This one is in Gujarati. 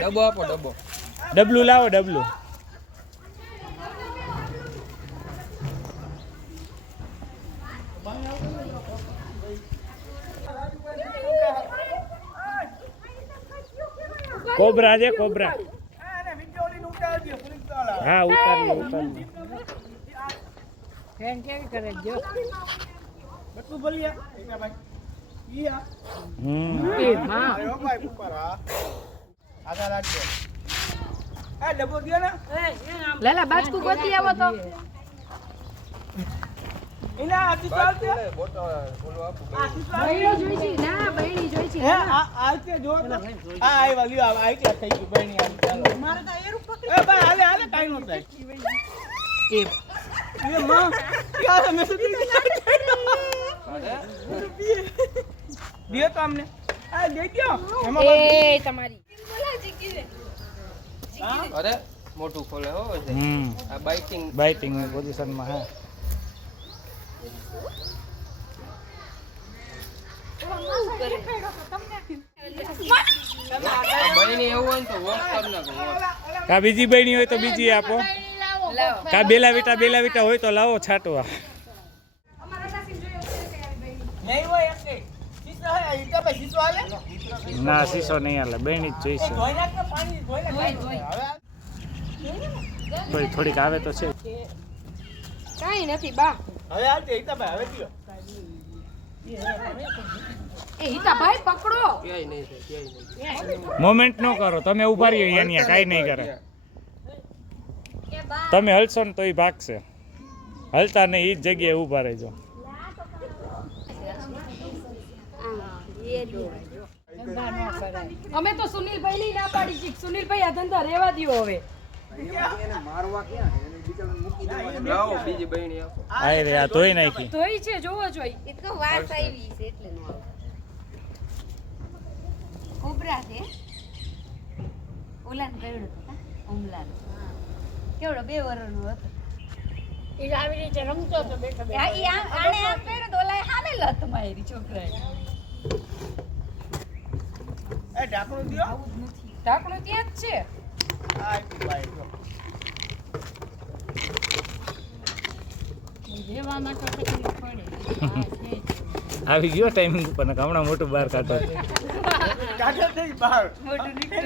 ડબ્બો આપો ડબ્બો ડબલું લાવો ડબલું કોબરા છે કોબરા હા ઉતારી કેવી કરે જો બધું બોલ્યા લાલા બાજકુ ગોતી આવો તો બૈણી જોઈ છે ના બૈણી જોઈ છે મારે તો એરું પકડી એ ભાઈ હાલે હાલે કાઈ નો થાય એ માં યાર મે સુતી દિયો તો અમને આ દે દયો એમાં એ તમારી અરે મોટું ખોલે હો આ બાઇટિંગ પોઝિશન માં હા કા બીજી બહેની હોય તો બીજી આપો કા બેલા વિટા હોય તો લાવો છાટવા ના શીશો નહીં હાલે બહેની જ જોઈશે થોડીક આવે તો છે કાઈ નથી બા હવે હાલતે હિતાભાઈ હવે દિયો એ હિતાભાઈ પકડો મોમેન્ટ ન કરો તમે ઉભા રહ્યો અહીંયા કાઈ નહીં કરે તમે હલશો ને તો એ ભાગશે હલતા નહીં એ જ જગ્યાએ ઉભા રહેજો અમે તો સુનિલભાઈ ની ના પાડી છે સુનિલભાઈ આ ધંધા રહેવા દ્યો હવે બીજી બહેણી આપો આય રે આ તોય નાખી તોય છે જોવો જોઈ એ તો વાત આવી છે એટલે નો આવે કોબરા છે ઓલાન કયડો હતો ઓમલાન કેવડો 2 વર્ષનો હતો એ આવી રીતે રમતો તો બેઠો આ ઈ આણે આ કયડો તો ઓલાએ હાલે લત મારી છોકરાએ એ ઢાકણું દિયો ઢાકણું ત્યાં જ છે આ ભાઈ જો જેવા માટે તકલીફ પડે આવી ગયો ટાઈમિંગ ઉપર હમણાં મોટું બહાર કાઢો કાઢે થઈ બહાર મોટું નીકળે